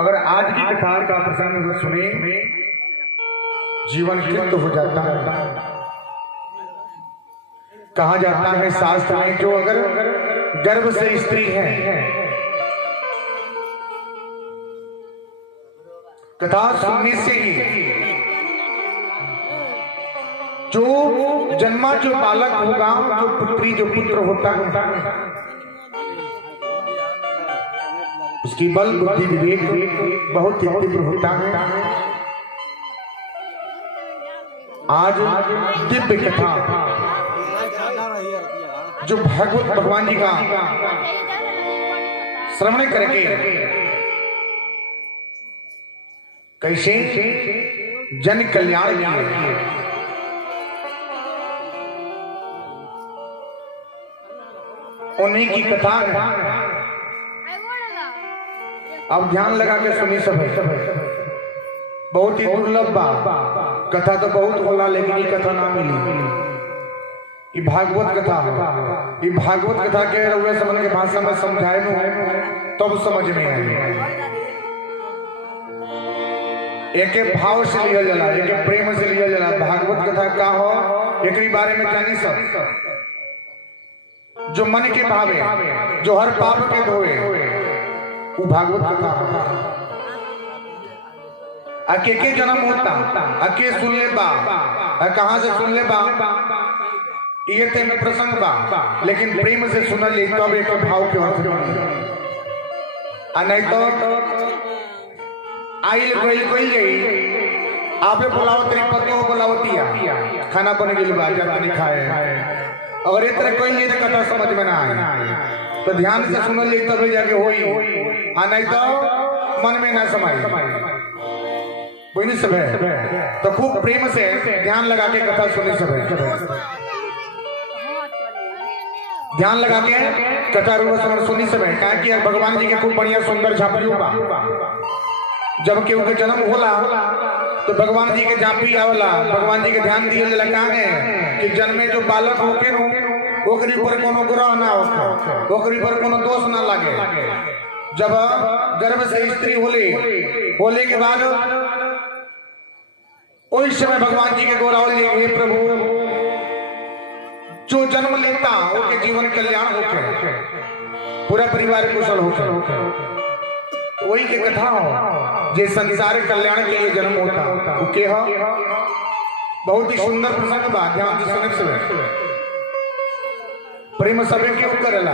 अगर आज की कथा का प्रसंग अगर सुने जीवन तृप्त हो जाता है। कहा जाता है शास्त्र में जो अगर गर्भ से स्त्री है कथा सुनने से ही जो जन्मा जो बालक होगा जो पुत्री जो पुत्र होता है उसकी बल बुद्धि विवेक बहुत ही तीव्र होता है। आज दिव्य कथा जो भागवत भगवान जी का श्रवण करके कैसे जन कल्याण किए, उन्हीं की कथा है। अब ध्यान लगा के सुनी सब बहुत ही दुर्लभ बात। कथा तो बहुत होला लेकिन ये कथा ना मिली। ये भागवत कथा है। ये भागवत कथा के रउआ समझ के भाषा में समझाए तब समझ में आई। एक भाव से लिया जाला, एक प्रेम से लिया जाला। भागवत कथा का हो एक बारे में जानी सब जो मन के भावे जो हर पाप के धोए वो भागवत कथा। अके के जन्म होता अके सुन ले बा कहां से सुन ले बा ये ते में प्रसंग बा लेकिन प्रेम से सुन ले तब एक भाव के अर्थ नहीं तो आइल कोई गई आपे बुलाओ तेरी पत्नी बुलावतिया खाना बन गई बा जब नहीं खाए अगर इस तरह कोई नहीं तो कथा समझ में ना आए तो ध्यान से सुन ले तब जाके होई नहीं तो मन में ना समाये बुझनी सब है। तो खूब प्रेम से ध्यान लगा के कथा सुनी सब है। ध्यान लगा के कथा सुनी सब है। कहा कि भगवान जी के खूब बढ़िया सुंदर झांपियों बा जब के उनका जन्म होला तो भगवान जी के झांपी आवला भगवान जी के ध्यान दिए लगा कि जन्मे जो बालक होके ओकरी पर कोनो ग्रह ना हो ओकरी पर कोनो दोष ना लगे। जब गर्भ से स्त्री होले के बाद उस समय भगवान जी के गौरव लिए प्रभु जो जन्म लेता उसके जीवन कल्याण होके पूरा परिवार कुशल होके वही के कथा हो जे संसार कल्याण के लिए जन्म होता वो के हो। बहुत ही सुंदर प्रसंग बा ध्यान से सुने से प्रेम सबे के करेला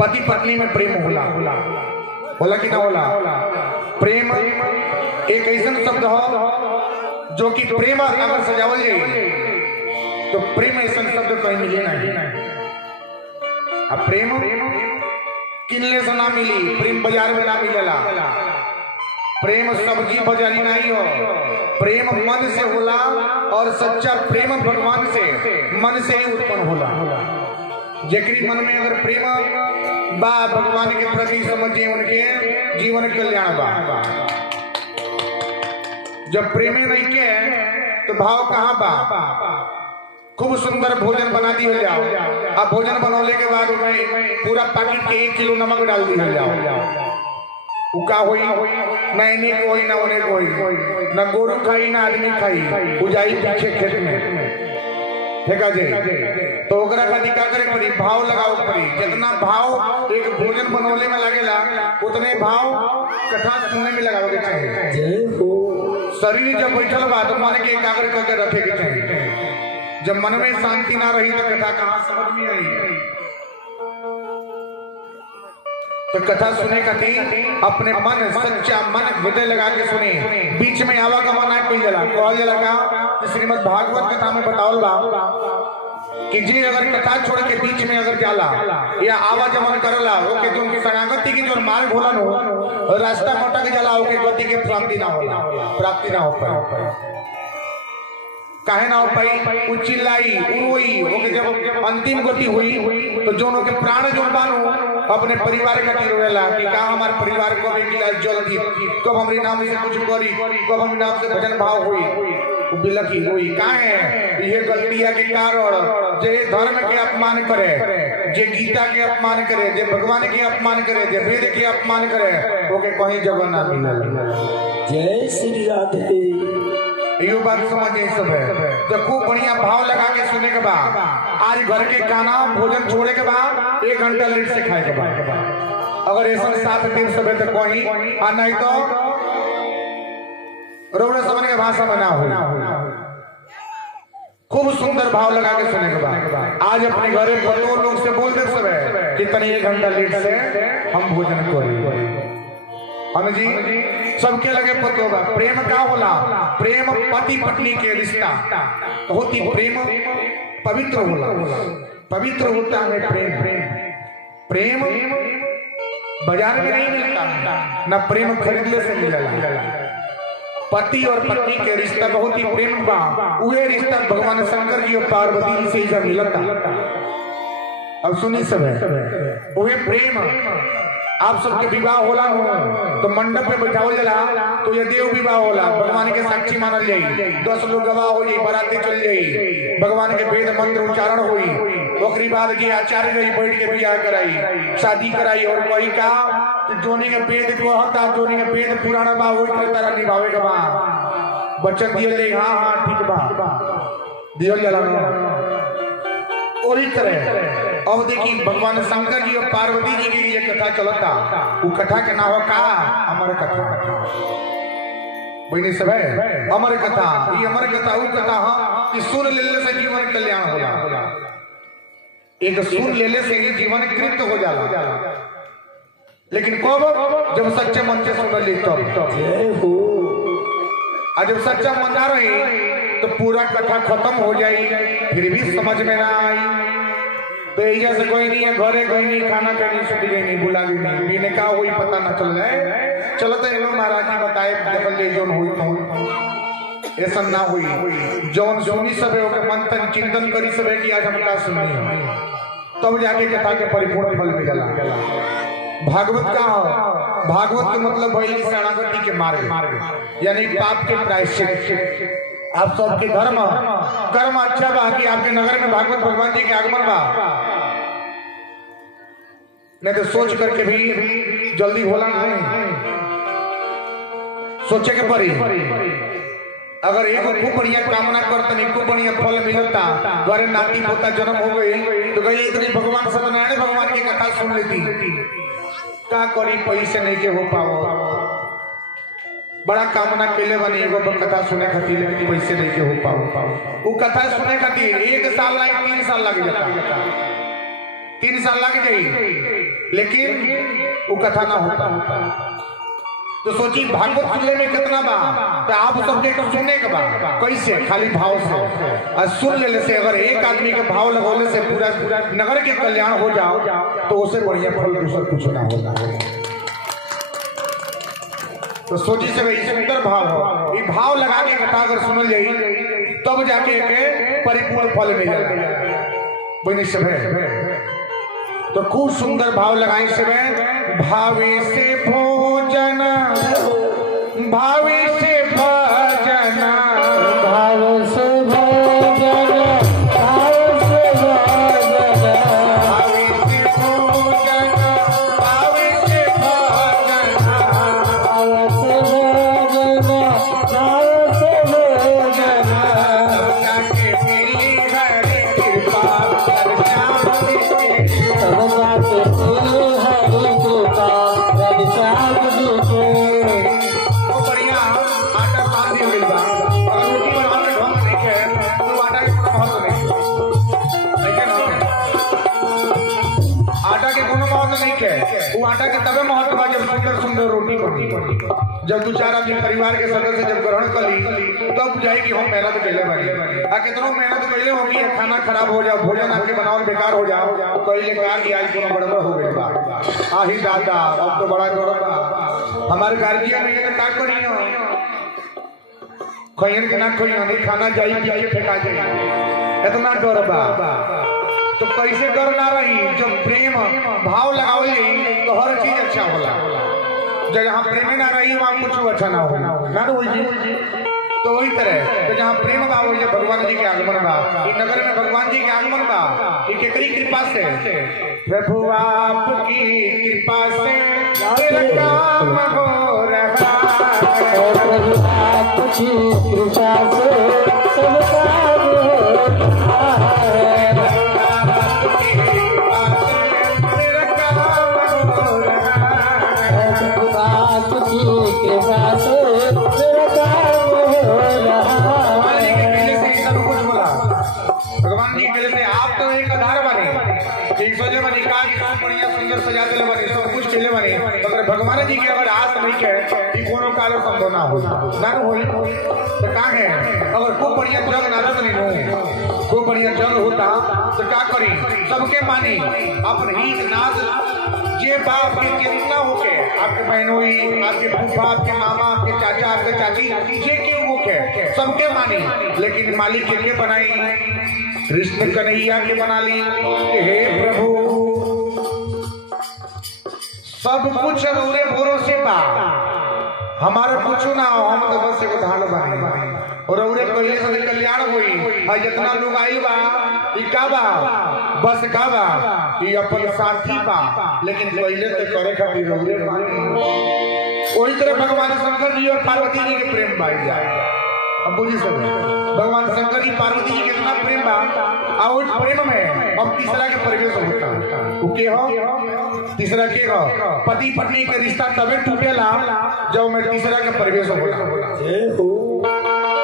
पति पत्नी में प्रेम होला कि ना होला। प्रेम एक ऐसा शब्द हो जो कि प्रेम अगर सजावल जाए तो प्रेम ऐसा शब्द कहीं मिले नहीं। अब प्रेम किनले से ना मिली प्रेम बाजार में ना मिलेला। प्रेम सब्जी बाजारी नहीं हो प्रेम मन से होला और सच्चा प्रेम भगवान से मन से ही उत्पन्न होला। जेकरी मन में अगर प्रेम बा भगवान के प्रति समझे उनके जीवन कल्याण बा। जब प्रेमे नहीं के तो भाव कहाँ बा। खूब सुंदर भोजन बना दिया जाओ अब भोजन बनौले के बाद उसमें पूरा पैकेट के 1 किलो नमक डाल दिया जाओ उका होई ना इन्हीं को होई ना उन्हें को होई ना गोरू खाई ना आदमी खाई उजाई पीछे खेत में ठेका जे तो ओकरा का दिक्कत करे पड़ी भाव लगाओ पड़ी। जितना भाव एक भोजन बनौले में लगेला उतने भाव कथा सुनने में लगावे के चाहिए। शरीर जब बैठल बा तो मन के एकाग्र करके रखे के चाहिए। जब मन में शांति ना रही तो कथा कहाँ समझ में रही। तो कथा सुने का थी अपने मन सच्चा मन हृदय लगा के सुने। बीच में आवा का मना कोई जला कहल जला का श्रीमद् भागवत कथा में बतावल बा कि जी अगर कथा छोड़ के बीच में अगर जाला या आवा जमन करला ओके जो शरणागति की जो मार्ग होला नो रास्ता मोटा के जाला ओके गति के प्राप्ति ना हो पाए काहे ना हो पाई उ चिल्लाई उरोई ओके जब अंतिम गति हुई तो जोनों के प्राण जो बानो अपने परिवार का रोवेला कि का हमारे परिवार को भी गिलास जल दी कब हमारे नाम से कुछ करी कब हमारे नाम से भजन भाव हुई बिलखी हुई काहे ये गलतिया के कारण जे धर्म के अपमान करे, जे गीता के अपमान करे, जे भगवान के अपमान करे, जे वेद के अपमान करे, ओके कहीं जगह ना मिलल। जय श्री राधे। ये बात समझे सब है। तो खूब बढ़िया भाव लगा के सुने के बाद आज घर के खाना भोजन छोड़े के बाद 1 घंटा लेट से खाए के बाद अगर ऐसा 7 दिन सब है तो कहीं आ नहीं तो रोवरे समझ के भाषा में ना हो। खूब सुंदर भाव लगा के सुने के बाद आज अपने घरे बड़ों लोग से बोल दे सब है कि तनी 1 घंटा लेट से हम भोजन करें। हम जी सबके लगे पतो बा प्रेम का होला। प्रेम पति पत्नी के रिश्ता बहुत ही प्रेम पवित्र होला। पवित्र होता है प्रेम। प्रेम बाजार में नहीं मिलता, ना प्रेम खरीदने से मिलेगा। पति और पत्नी के रिश्ता बहुत ही प्रेम बा। वही रिश्ता भगवान शंकर जी और पार्वती से ही मिलता। अब सुनी सब है वही प्रेम। आप सबके विवाह होला तो मंडप पे बैठावल जाला तो ये देव विवाह होला। भगवान के साक्षी मानल जाई, 10 लोग गवाह हो जाई, बाराती चल जाई, भगवान के वेद मंत्र उच्चारण होई। ओकरी बाद के आचार्य रही बैठ के बियाह कराई, शादी कराई और वही का जोनी के वेद को हता जोनी के वेद पुराना बा वही के तरह निभावे के बा। बच्चन दिए ले हां हां ठीक बा दियल जाला और इस तरह। अब देखिए भगवान शंकर जी और पार्वती जी की ये कथा चलता। वो कथा के नाम का अमर कथा। बहनी सब है अमर कथा। ये अमर कथा वो कथा कि सुन लेने से जीवन कल्याण होला। एक सुन लेने से ही जीवन कृत हो जाला। लेकिन कब जब सच्चे मन से सुन ली तब। और जब सच्चा मन ना रही तो पूरा कथा खत्म हो जाए फिर भी समझ में ना आई। तो ऐसा से कोई नहीं है घरे कोई नहीं खाना कहीं छुट्टी गई नहीं बुला गई नहीं बीने का हुई पता ना चल जाए। चलो तो इन महाराज जी बताए देखल ले जोन हुई तो ऐसा ना हुई। जौन जोनी सब है ओके मंथन चिंतन करी सब है कि आज हम क्या सुनी तब जाके कथा के परिपूर्ण फल मिलेला। भागवत का हो भागवत के मतलब भइल शरणागति के मार्ग यानी पाप के प्रायश्चित। आप सबके धर्म कर्म अच्छा बा कि आपके नगर में भागवत भगवान जी के आगमन बा। नहीं तो सोच करके भी जल्दी होला नहीं सोचे के पड़ी। अगर एक खूब बढ़िया कामना करते खूब बढ़िया फल मिलता घरे नाती पोता जन्म हो गई तो गई इतनी भगवान सत्यनारायण भगवान की कथा सुन लेती। का करी पैसे नहीं के हो पाओ बड़ा कामना केले बनी एगो कथा सुने खातिर लेकिन पैसे नहीं के हो पाओ। वो कथा सुने खातिर 1 साल नहीं 3 साल लग जाता। 3 साल लग जाई लेकिन वो कथा ना होता। तो सोची भागवत सुनने में कितना बा तो आप सबके सुनने के बा कैसे खाली भाव से और सुन लेने से अगर एक आदमी के भाव लगोले से पूरा नगर के कल्याण हो जाओ तो उसे बढ़िया फल दूसरा कुछ ना होगा। तो सोची से भाई सुंदर भाव हो ये भाव लगा के कथा अगर सुनल जाई तब जाके के परिपूर्ण फल मिलेगा। बनी सब है तो खूब सुंदर भाव लगाई सब भावे से भोजन भावे से भजन भाव से भोजन भाव से भजन भावे से भोजन भावे से भजन भाव से भजन भाव से भजन जाके मिली हरि कृपा कर जाते तब जाके मिली हरि कृपा कर जाते। बढ़िया आटा बांध दिया मिल बा और रोटी बनाने ढंग नहीं है तो आटा के कोनो महत्व नहीं है ना। आटा के कोनो महत्व नहीं है वो आटा के तबे महत्व बा जब सुंदर सुंदर रोटी बनी। जब 2-4 आदमी परिवार के सदस्य जब ग्रहण करी तब बुझाई कि हम मेहनत कैले बानी आ कितनो मेहनत कैले होगी खाना खराब हो जाओ भोजन आपके बनावल बेकार हो जाओ कैले का कि आज कोनो गड़बड़ हो गई बा आही दादा अब तो बड़ा गड़बड़ बा हमारे गार्जियन ने का करी हो खैन के ना खैन नहीं खाना जाई पीछे फेंका जाए इतना डर बा। तो कैसे डर ना रही जब प्रेम भाव लगावल तो हर चीज अच्छा होला। जब यहाँ प्रेम ना रही वहाँ कुछ अच्छा ना हो ना तो वही तरह तो जहाँ प्रेम बा वही भगवान जी के आगमन बा। इ नगर में भगवान जी के आगमन बा इ केकरी कृपा से। प्रभु आपकी कृपा से मेरा काम हो रहा है। प्रभु आपकी कृपा से सब काम हो रहा है। आपकी कृपा से मेरा काम हो रहा है। प्रभु आपकी कृपा से मेरा काम हो रहा भगवान जी के है। कहने से सब कुछ बोला। भगवान जी के कहने से आप तो एक आधार बने एक सोचे बनी का बढ़िया सुंदर सजा दिले बनी सब कुछ खेले बनी अगर भगवान जी के अगर आस नहीं के कि कोनो कार्य संभव ना हो ना होई तो का है अगर खूब बढ़िया जग ना नहीं हो खूब बढ़िया जग होता तो का करी सबके मानी अपन हित नाथ जे बाप के चिंता होके आपके बहनोई आपके फूफा आपके मामा आपके चाचा आपके चाची जे क्यों होके सबके मानी लेकिन मालिक के लिए बनाई कृष्ण कन्हैया के बना ली। हे प्रभु सब कुछ अधूरे भरोसे पा हमारे कुछ ना हो हम तो बस एक ढाल बने और अउरे कहिए से कल्याण होई आ जितना लोग आई बा ई का बा बस का बा ई अपन साथी बा लेकिन पहले तो करे खातिर अउरे वही तरह भगवान शंकर जी और पार्वती जी के प्रेम बाई जाए। अब बुझी सब भगवान शंकर जी पार्वती जी कितना प्रेम बा और प्रेम में अब तीसरा के परिवेश होता वो के हो तीसरा के हो पति पत्नी के रिश्ता तबे टूटेला जब मैं तीसरा के परिवेश होला।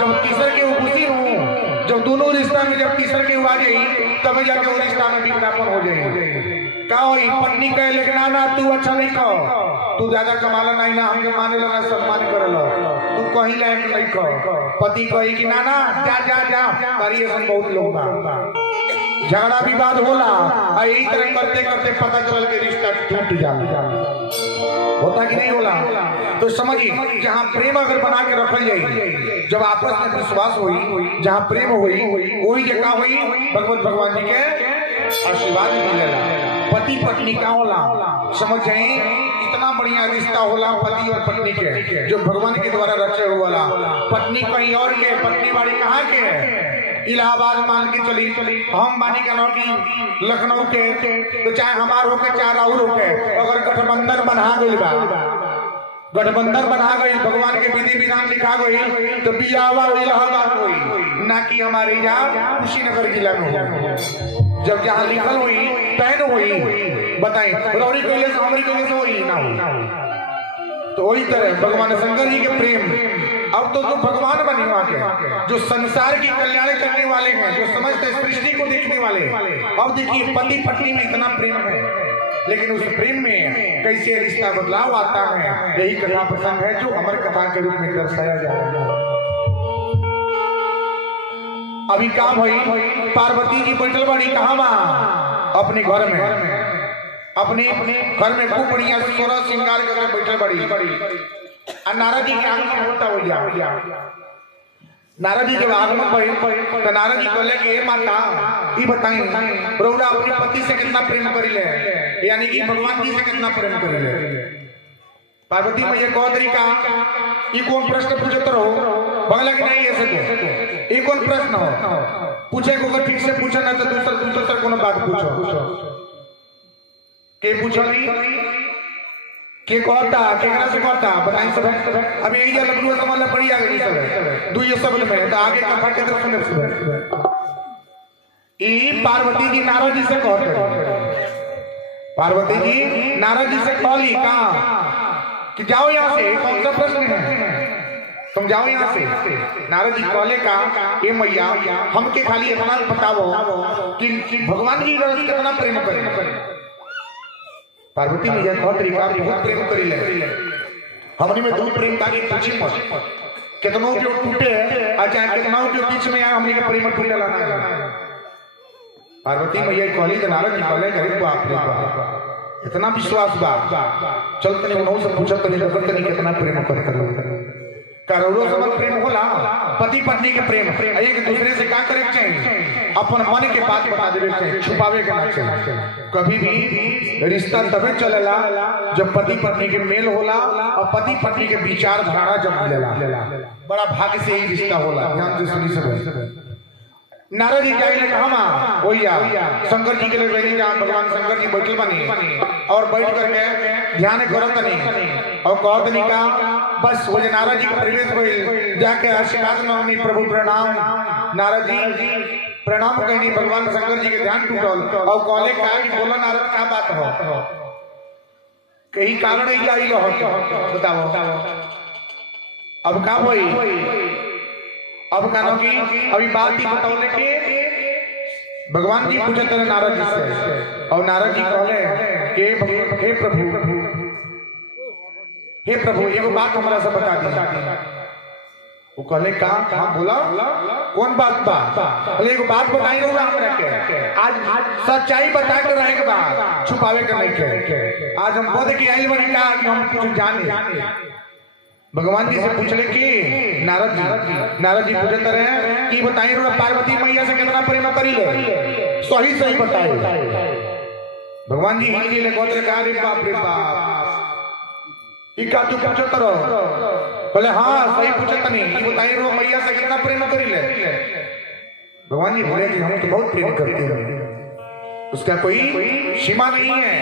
जब तीसरे के उपस्थित हूँ जब दोनों रिश्ता में जब तीसरे के आ जाई तब जाके वो रिश्ता में विज्ञापन हो जाएगी। का होई पत्नी कहे लेकिन ना तू अच्छा नहीं कहो तू ज्यादा कमाला नहीं ना हमके माने ला ना सम्मान करला तू कहीं लायक नहीं कहो पति कही कि ना जा जा जा करिए हम बहुत लोग बा झगड़ा विवाद होला और यही तरह करते करते पता चल के रिश्ता टूट जाला होता कि नहीं होला। तो समझिए जहाँ प्रेम अगर बना के रखल जाए जब आपस में विश्वास हुई जहाँ प्रेम हुई वही जगह हुई भगवान जी के आशीर्वाद मिलेला। पति पत्नी का होला समझ जाए इतना बढ़िया रिश्ता होला पति और पत्नी के जो भगवान के द्वारा रचे हुआ। पत्नी कहीं और के पत्नी बाड़ी कहाँ के इलाहाबाद मान के चली हम मानी के नौ की लखनऊ के तो चाहे हमार होके चाहे राहुल होके अगर गठबंधन बना गई बा गठबंधन बना गई भगवान के विधि विधान लिखा गई तो बियावा इलाहाबाद हुई ना कि हमारे यहाँ कुशीनगर जिला में हो जब जहाँ लिखल हुई पहन हुई बताई रौरी कैले से हमारी कैले से हुई ना हो। तो वही तरह भगवान शंकर जी के प्रेम अब तो भगवान बने वहां के जो संसार की कल्याण करने वाले हैं जो समस्त सृष्टि को देखने वाले। अब देखिए पति पत्नी में इतना प्रेम है लेकिन उस प्रेम में कैसे रिश्ता बदलाव आता है यही कथा प्रसंग है जो अमर कथा के रूप में दर्शाया जा रहा है। अभी काम हुई पार्वती जी बैठल बड़ी कहा अपने घर में अपने घर में खूब बढ़िया सोलह श्रृंगार करके बैठल बड़ी नारद जी के आगमन होता हो जा नारद जी जब आगमन भइल तो नारद जी कहले कि हे माता ई बताई रउरा अपने पति से कितना प्रेम करिले यानी कि भगवान जी से कितना प्रेम करिले। पार्वती मैया कह तरीका ई कौन प्रश्न पूछत रहो बगला कि नहीं ऐसे तो ई कौन प्रश्न हो पूछे को अगर ठीक से पूछा ना तो दूसरा कोनो बात पूछो के पूछली के कहता केकरा से कहता बताई सब अभी यही जा लखनऊ समझ ला पड़ी आ गई सब दू ये सब में तो आगे कथा के तरफ सुने सब ई पार्वती जी नारद जी से कहते पार्वती जी नारद जी से कहली कहा कि जाओ यहाँ से कौन सा प्रश्न है तुम जाओ यहाँ से। नारद जी कहले का ए मैया हमके खाली इतना बताओ कि भगवान जी कितना प्रेम करें। पार्वती मैया बहुत तरीका बहुत प्रेम करी ले हमने में दो प्रेम का एक पूछी मत कितनों के टूटे आ चाहे कितनों के बीच में आए हमने के प्रेम टूटे लाना। पार्वती मैया कहली तो नारद जी कहले गरीब बाप रे बाप इतना विश्वास बा चल तने उन्हों से पूछा तने लगन तने कितना प्रेम करते करोड़ों से प्रेम होला, पति पत्नी के प्रेम एक दूसरे से क्या करे चाहिए, अपन मन के बात बता देवे चाहिए, छुपावे के ना चाहिए। कभी भी रिश्ता तबे चलेला जब पति पत्नी के मेल होला और पति पत्नी के विचार धारा जब मिलेला। बड़ा भाग्य से ही रिश्ता होला। ध्यान से सुनी सब। नारद जी जाइले कहाँ ओया शंकर जी के लिए बैठी जहाँ भगवान शंकर जी बैठल बनी और बैठ करके ध्यान करत नहीं और कहत नहीं का बस वो नारद जी का प्रवेश भइल जाके आशीर्वाद मांगनी, प्रभु प्रणाम। नारद जी प्रणाम कहनी, भगवान शंकर जी के ध्यान टूटल और कहले का कि बोलो नारद क्या बात हो, कहीं कारण ही लाई हो, बताओ अब का भाई। अब कहना कि अभी बात ही बताओले कि भगवान जी पूछे तेरे नारद जी से और नारद जी कहले कि हे प्रभु एगो बात हमरा से बता दी। वो कहले का हाँ बोला कौन बात बोले एगो बात बताई रहुआ हमरा के, आज सच्चाई बता के रहे के बाद छुपावे के नहीं के। आज हम बोध के आई बनी का कि हम कुछ जाने। भगवान जी से पूछले कि नारद जी पूछते रहे कि बताइए पार्वती मैया से कितना प्रेम करी ले, सही सही बताए। भगवान जी हिल ले गोत्र का रे बाप रे बाप ई का तू पूछत रहो, बोले हाँ सही पूछत नहीं कि बताइए मैया से कितना प्रेम करी ले। भगवान जी बोले कि हम तो बहुत प्रेम करते हैं, उसका कोई सीमा नहीं है,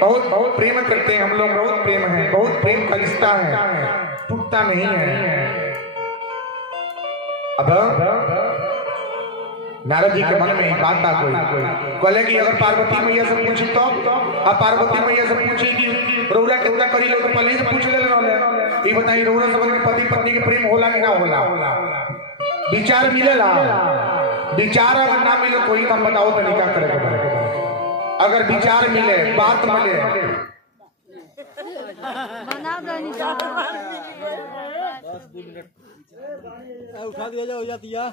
बहुत प्रेम करते हैं हम लोग, बहुत प्रेम है, बहुत प्रेम का रिश्ता है, टूटता नहीं है। अब नारद जी के मन में बात आ गई, कहले कि अगर पार्वती मैया से पूछी तो अब पार्वती मैया से पूछी कि रौरा कितना करी लो तो पहले से पूछ ले ये बताइए रौरा सब के पति पत्नी के प्रेम होला कि ना होला, विचार मिलेला। विचार अगर ना मिले कोई हम बताओ तो क्या करेगा। अगर विचार मिले बात मिले बना दो उठा दिया जाओ जाती है।